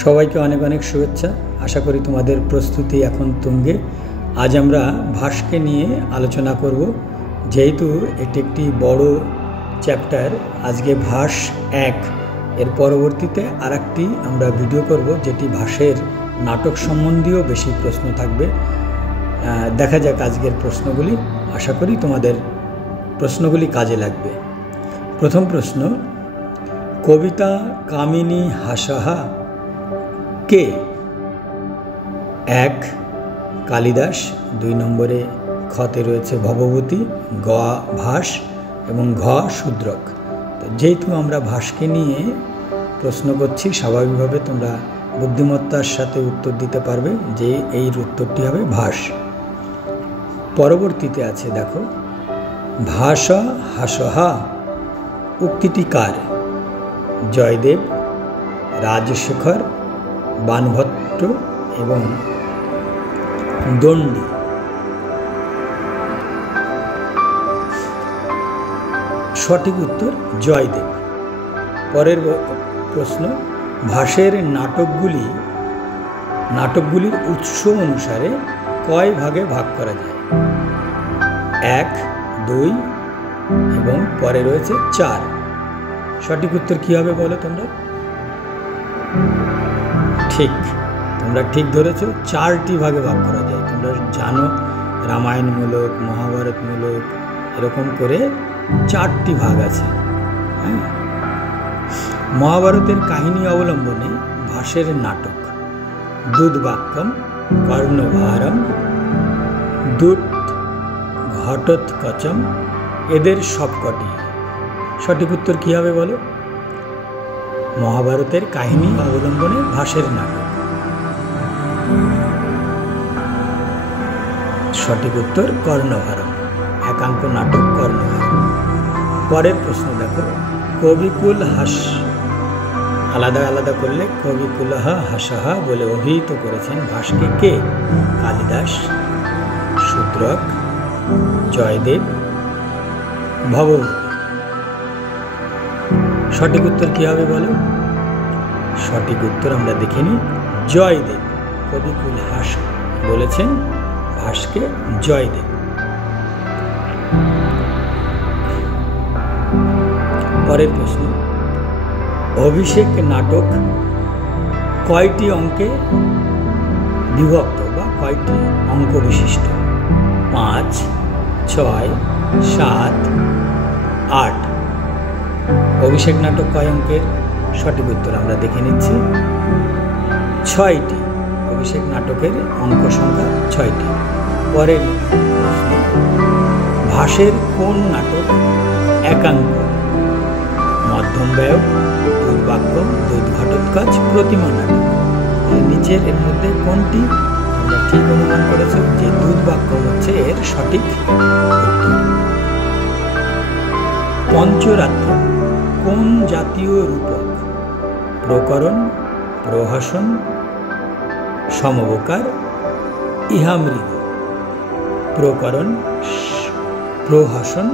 সবাইকে অনেক অনেক শুভেচ্ছা। আশা করি তোমাদের প্রস্তুতি এখন তুঙ্গে। আজ আমরা ভাসকে নিয়ে আলোচনা করব। যেহেতু এটি একটি বড় চ্যাপ্টার, আজকে ভাস 1, এর পরবর্তীতে আরেকটি আমরা ভিডিও করব যেটি ভাসের নাটক সম্বন্ধীয় বেশি প্রশ্ন থাকবে। দেখা যাক আজকের প্রশ্নগুলি। আশা করি তোমাদের প্রশ্নগুলি কাজে লাগবে। প্রথম প্রশ্ন, কবিতা কামিনী হাসাহা কে? 1 কালিদাস, 2 নম্বরে খতে রয়েছে ভবভূতি, গ ভাস এবং ঘ শূদ্রক। তো যেহেতু আমরা ভাসকে নিয়ে প্রশ্ন করছি, স্বাভাবিকভাবে তোমরা বুদ্ধিমত্তার সাথে উত্তর দিতে পারবে যে এই উত্তরটি হবে ভাস। পরবর্তীতে আছে দেখো, ভাষা হাসহা উক্তিটি কার? জয়দেব, রাজশেখর, বানভট্ট এবং দণ্ডী। সঠিক উত্তর জয়দেব। পরের প্রশ্ন, ভাসের নাটকগুলির উৎস অনুসারে কয় ভাগে ভাগ করা যায়? 1, 2 এবং পরে রয়েছে 4। সঠিক উত্তর কী হবে বলো তোমরা? ঠিক, তোমরা ঠিক ধরেছ, 4টি ভাগে ভাগ করা যায়। তোমরা জানো রামায়ণমূলক, মহাভারতমূলক, এরকম করে 4টি ভাগ আছে। হ্যাঁ, মহাভারতের কাহিনী অবলম্বনে ভাসের নাটক দুধবাক্যম, কর্ণভারম, দুধ ঘটোৎকচম, এদের সবকটি। সঠিক উত্তর কী হবে বলো? মহাভারতের কাহিনী অবলম্বনে ভাসের নাটক। সঠিক উত্তর কর্ণভারম, একাঙ্ক নাটক কর্ণভারম। পরের প্রশ্ন দেখো, কবিকুল হাস, আলাদা আলাদা করলে কবিকুলহ হাসহা বলে অভিহিত করেছেন ভাসকে কে? কালিদাস, শূদ্রক, জয়দেব, ভবভূতি। সঠিক উত্তর কী হবে বলো? সঠিক উত্তর আমরা দেখে নিই, জয়দেব। কবিকুল হাস বলেছেন ভাসকে জয়দেব। পরের প্রশ্ন, অভিষেক নাটক কয়টি অঙ্কে বিভক্ত বা কয়টি অঙ্ক বিশিষ্ট? 5, 6, 7, 8। অভিষেক নাটক কয় অঙ্কের? সঠিক উত্তর আমরা দেখে নিচ্ছি, 6টি। অভিষেক নাটকের অঙ্ক সংখ্যা 6টি। পরের প্রশ্ন, ভাসের কোন নাটক একাঙ্ক? মধ্যম ব্যয়, দুর্বাক্যম, দুধ ঘটোৎকচ, প্রতিমা নাটক। নিচের এর মধ্যে কোনটি? তোমরা ঠিক অনুমান করেছ যে দুধবাক্যম হচ্ছে এর সঠিক উত্তর। পঞ্চরাত্র কোন জাতীয় রূপক? প্রকরণ, প্রহসন, সমবকার, ইহামৃগ। প্রকরণ, প্রহসন,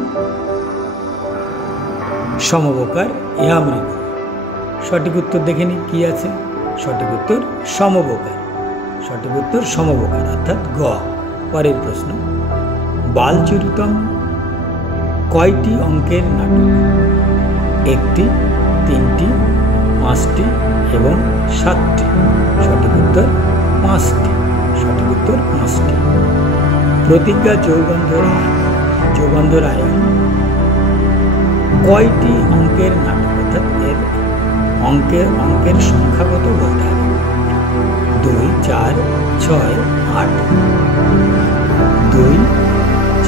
সমবকার, ইহামৃগ। সঠিক উত্তর দেখে নি কি আছে? সঠিক উত্তর সমবকার। সঠিক উত্তর সমবকার অর্থাৎ গ। পরের প্রশ্ন, বালচরিতম কয়টি অঙ্কের নাটক? 1টি, 3টি, 5টি এবং 7টি। সঠিক উত্তর 5টি। সঠিক উত্তর 5টি। প্রতিজ্ঞা যৌগন্ধরায়ণ কয়টি অঙ্কের নাটক? অর্থাৎ এর অঙ্কের সংখ্যাগত বলতে হবে। 2, 4, 6, 8। 2,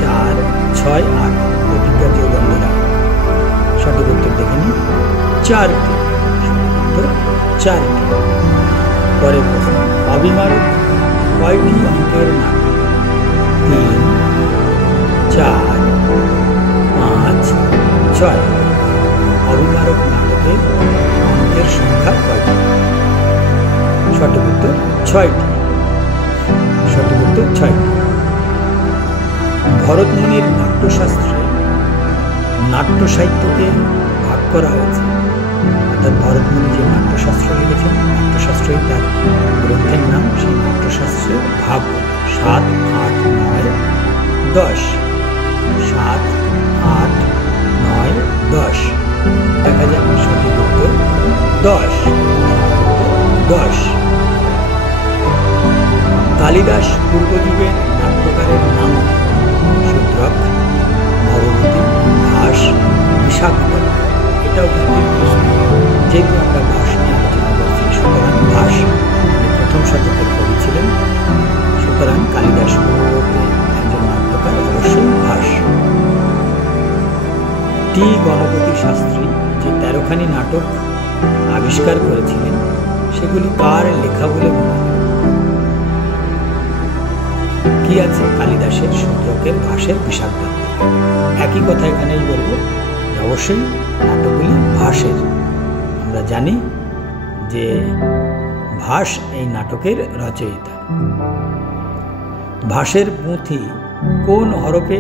4, 6, 8 প্রতিজ্ঞা যৌগন্ধরায়ণ। সঠিক উত্তর দেখে নিই, 4টি। সঠিক উত্তর 4টি। পরের প্রশ্ন, অবিমারক কয়টি অঙ্কের নাটক? 3, 4, 5, 6। অবিমারক নাটকের অঙ্কের সংখ্যা কয়টি? সঠিক উত্তর 6টি। সঠিক উত্তর 6টি। ভরতমুনির নাট্যশাস্ত্রে নাট্য সাহিত্যকে ভাগ করা হয়েছে, অর্থাৎ ভরতমুনি যে নাট্যশাস্ত্র লিখেছেন, নাট্যশাস্ত্র অবশ্যই তার গ্রন্থের নাম, সেই নাট্যশাস্ত্রের ভাগ 7, 8, 9, 10। 7, 8, 9, 10। দেখা যাক সঠিক উত্তর 10। 10। কালিদাস পূর্বযুগের নাট্যকারের নাম শূদ্রক, ভগবতী, ভাস, বিষাক্ত। এটাও কিন্তু যেহেতু আমরা ভাস নিয়ে আলোচনা করছি, সুতরাং ভাস প্রথম শতকের কবি ছিলেন, সুতরাং কালিদাস পূর্ববর্তী একজন নাট্যকার অবশ্যই ভাস। টি গণপতি শাস্ত্রী যে 13খানি নাটক আবিষ্কার করেছিলেন সেগুলি কার লেখা বলে মনে হয়? কি আছে? কালিদাসের, শূদ্রকের, ভাসের, বিষাক্ত। একই কথা এখানেই বলবো, অবশ্যই নাটকগুলি ভাসের। আমরা জানি যে ভাস এই নাটকের রচয়িতা। ভাসের পুঁথি কোন হরফে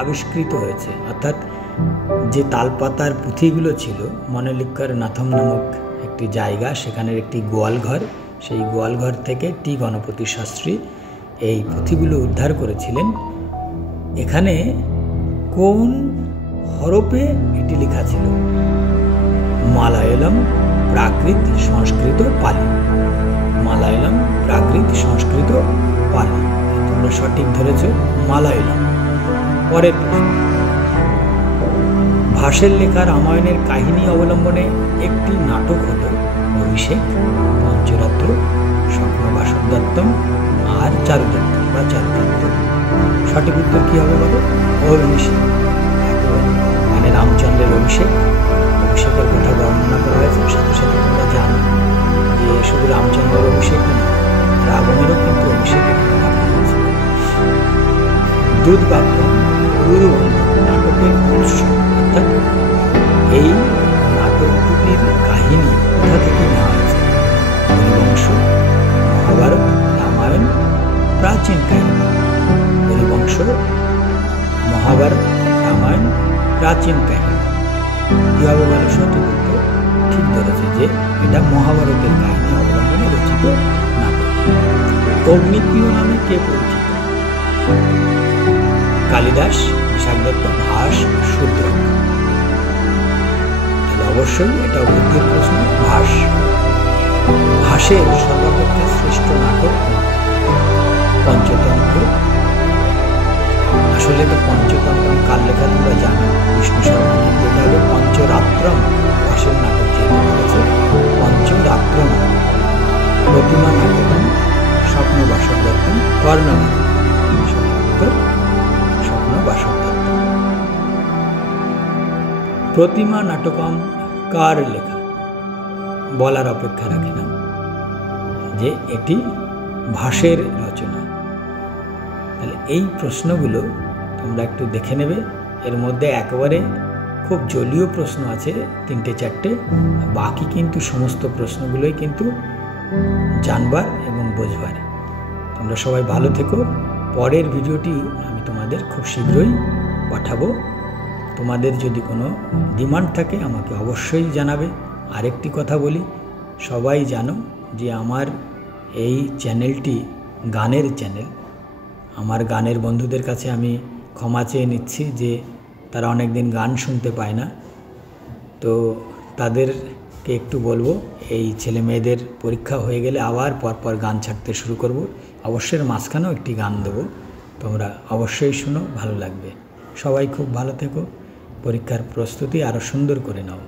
আবিষ্কৃত হয়েছে? অর্থাৎ যে তালপাতার পুঁথিগুলো ছিল, মনেলিক্কার নাথম নামক একটি জায়গা, সেখানের একটি গোয়ালঘর, সেই গোয়ালঘর থেকে টি গণপতি শাস্ত্রী এই পুঁথিগুলো উদ্ধার করেছিলেন। এখানে কোন হরফে এটি লেখা ছিল? মালায়ালম, প্রাকৃত, সংস্কৃত, পালি। মালায়ালম, প্রাকৃত, সংস্কৃত, পালি। তোমরা সঠিক ধরেছ, মালায়ালম। পরের প্রশ্ন, ভাসের লেখা রামায়ণের কাহিনী অবলম্বনে একটি নাটক হল অভিষেক, পঞ্চরাত্র, স্বপ্নবাসবদত্তম আর চারুদত্ত বা চারুদত্ত। সঠিক উত্তর কি হবে বলো? অভিষেক। মানে রামচন্দ্রের অভিষেক, অভিষেকের কথা বর্ণনা করা হয়েছে। সাথে সাথে তোমরা জানো যে শুধু রামচন্দ্রের অভিষেক নয়, রাবণেরও কিন্তু অভিষেক রাখা হয়েছে। দুধবাক্য গুরুবন্ধু নাটকের উৎস, অর্থাৎ এই নাটক দুটির কাহিনী কোথা থেকে নেওয়া হয়েছে? হরিবংশ, মহাভারত, রামায়ণ, প্রাচীন কাহিনী। হরিবংশ, মহাভারত, রামায়ণ, প্রাচীন কাহিনী। কীভাবে বলে? সঠিক উত্তর ঠিক ধরেছে যে এটা মহাভারতের কাহিনী অবলম্বনে রচিত নাটক। অগ্নিপ্রিয় নামে কে পরিচিত? কালিদাস, বিষাক্ত, ভাস, শূদ্রক। তাহলে অবশ্যই এটা বুদ্ধির প্রশ্ন, ভাস। ভাসের সর্বাপেক্ষা শ্রেষ্ঠ নাটক পঞ্চতন্ত্র। আসলে তো পঞ্চতন্ত্র কার লেখা তোমরা জানো, বিষ্ণু শর্মা, কিন্তু এটা হলো পঞ্চরাত্রম। ভাসের নাটক যেহেতু বলেছে পঞ্চরাত্রম। প্রতিমা নাটকম, স্বপ্নবাসবদত্তম, কর্ণনাটক। উত্তর স্বপ্নবাসবদত্ত। প্রতিমা নাটকম কার লেখা? বলার অপেক্ষা রাখে না যে এটি ভাসের রচনা। তাহলে এই প্রশ্নগুলো তোমরা একটু দেখে নেবে। এর মধ্যে একেবারে খুব জলীয় প্রশ্ন আছে 3-4টে, বাকি কিন্তু সমস্ত প্রশ্নগুলোই কিন্তু জানবার এবং বোঝবার। তোমরা সবাই ভালো থেকো। পরের ভিডিওটি আমি তোমাদের খুব শীঘ্রই পাঠাবো। তোমাদের যদি কোনো ডিমান্ড থাকে আমাকে অবশ্যই জানাবে। আরেকটি কথা বলি, সবাই জানো যে আমার এই চ্যানেলটি গানের চ্যানেল। আমার গানের বন্ধুদের কাছে আমি ক্ষমা চেয়ে নিচ্ছি যে তারা অনেক দিন গান শুনতে পায় না। তো তাদেরকে একটু বলবো, এই ছেলে মেয়েদের পরীক্ষা হয়ে গেলে আবার পরপর গান ছাড়তে শুরু করব। অবশ্যই মাঝখানেও একটি গান দেবো, তোমরা অবশ্যই শুনো, ভালো লাগবে। সবাই খুব ভালো থেকো, পরীক্ষার প্রস্তুতি আরও সুন্দর করে নাও।